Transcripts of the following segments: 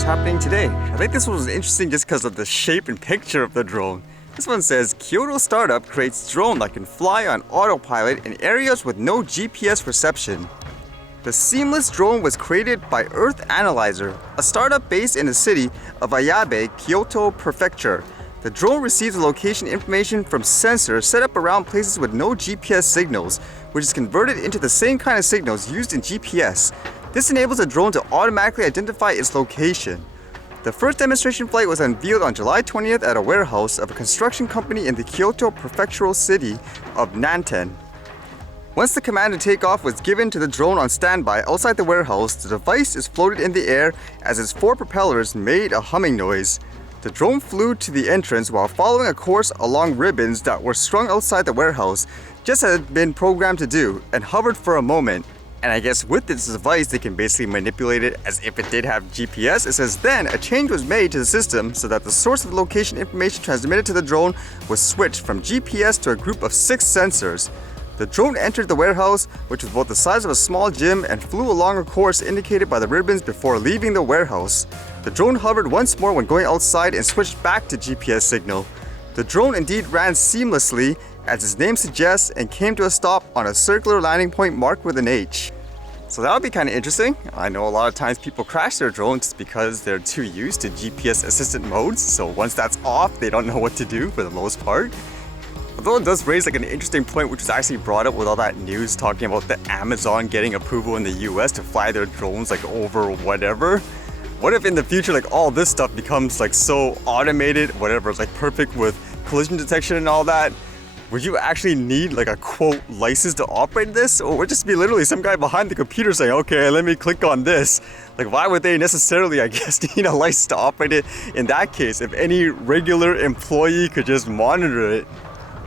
what's happening today. I think this one was interesting just because of the shape and picture of the drone. This one says, Kyoto startup creates drone that can fly on autopilot in areas with no GPS reception. The seamless drone was created by Earth Analyzer, a startup based in the city of Ayabe, Kyoto Prefecture. The drone receives location information from sensors set up around places with no GPS signals, which is converted into the same kind of signals used in GPS. This enables the drone to automatically identify its location. The first demonstration flight was unveiled on July 20th at a warehouse of a construction company in the Kyoto prefectural city of Nanten. Once the command to take off was given to the drone on standby outside the warehouse, the device is floated in the air as its 4 propellers made a humming noise. The drone flew to the entrance while following a course along ribbons that were strung outside the warehouse, just as it had been programmed to do, and hovered for a moment. And I guess with this device, they can basically manipulate it as if it did have GPS. It says then a change was made to the system so that the source of location information transmitted to the drone was switched from GPS to a group of 6 sensors. The drone entered the warehouse, which was about the size of a small gym, and flew along a course indicated by the ribbons before leaving the warehouse. The drone hovered once more when going outside and switched back to GPS signal. The drone indeed ran seamlessly, as its name suggests, and came to a stop on a circular landing point marked with an H. So that would be kind of interesting. I know a lot of times people crash their drones because they're too used to GPS assistant modes, so once that's off, they don't know what to do for the most part. Although it does raise like an interesting point, which was actually brought up with all that news talking about the Amazon getting approval in the US to fly their drones like over whatever. What if in the future like all this stuff becomes like so automated, whatever, it's like perfect with collision detection and all that? Would you actually need like a quote license to operate this? Or would it just be literally some guy behind the computer saying, okay, let me click on this? Like why would they necessarily, I guess, need a license to operate it in that case if any regular employee could just monitor it?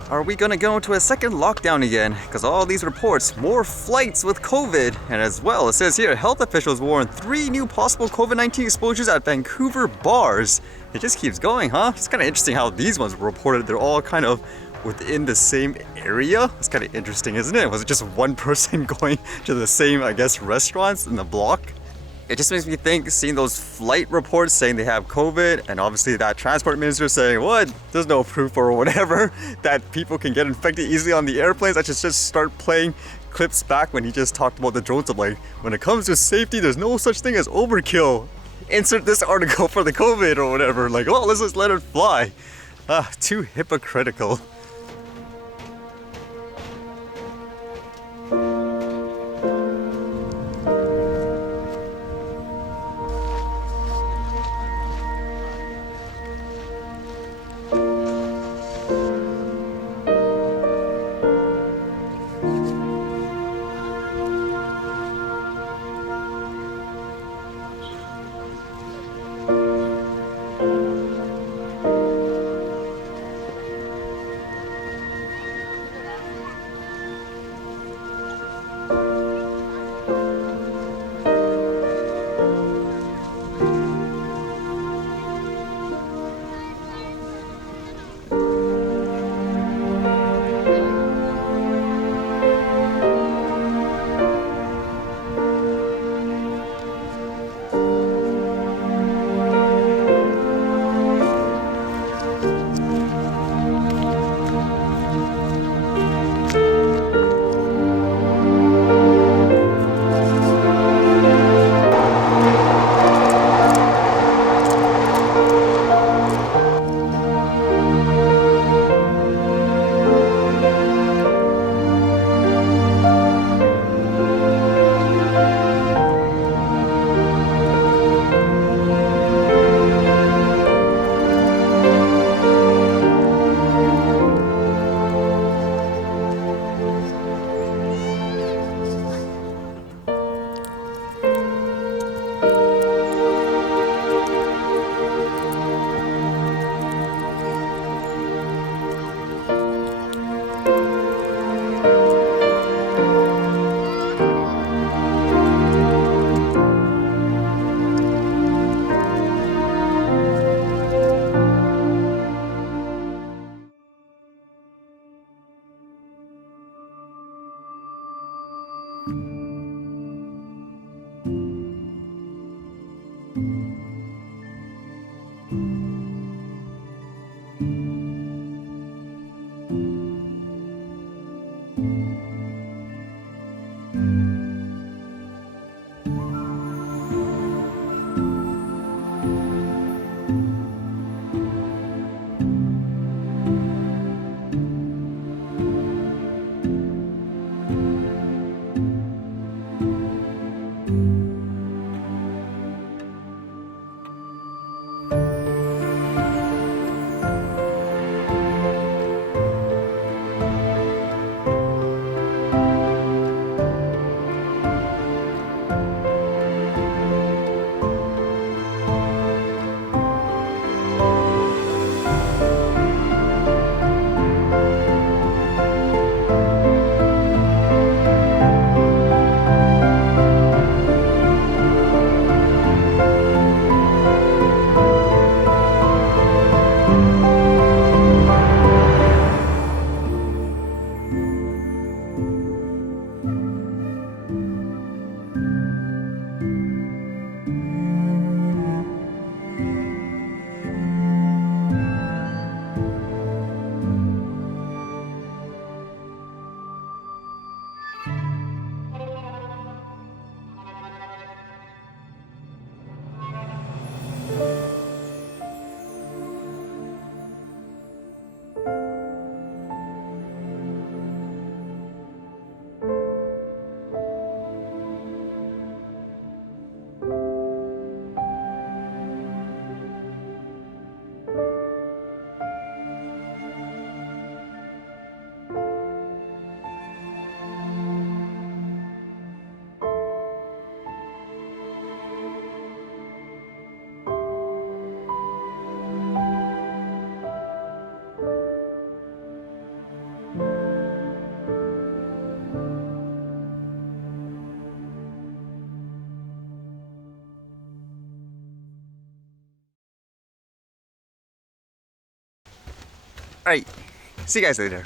Are we gonna go into a second lockdown again? Because all these reports, more flights with COVID. And as well, it says here, health officials warn 3 new possible COVID-19 exposures at Vancouver bars. It just keeps going, huh? It's kind of interesting how these ones were reported. They're all kind of within the same area. It's kind of interesting, isn't it? Was it just one person going to the same, I guess, restaurants in the block? It just makes me think, seeing those flight reports saying they have COVID, and obviously that transport minister saying, what? There's no proof or whatever that people can get infected easily on the airplanes. I should just start playing clips back when he just talked about the drones of like, when it comes to safety, there's no such thing as overkill. Insert this article for the COVID or whatever. Like, oh, let's just let it fly. Too hypocritical. Alright, see you guys later.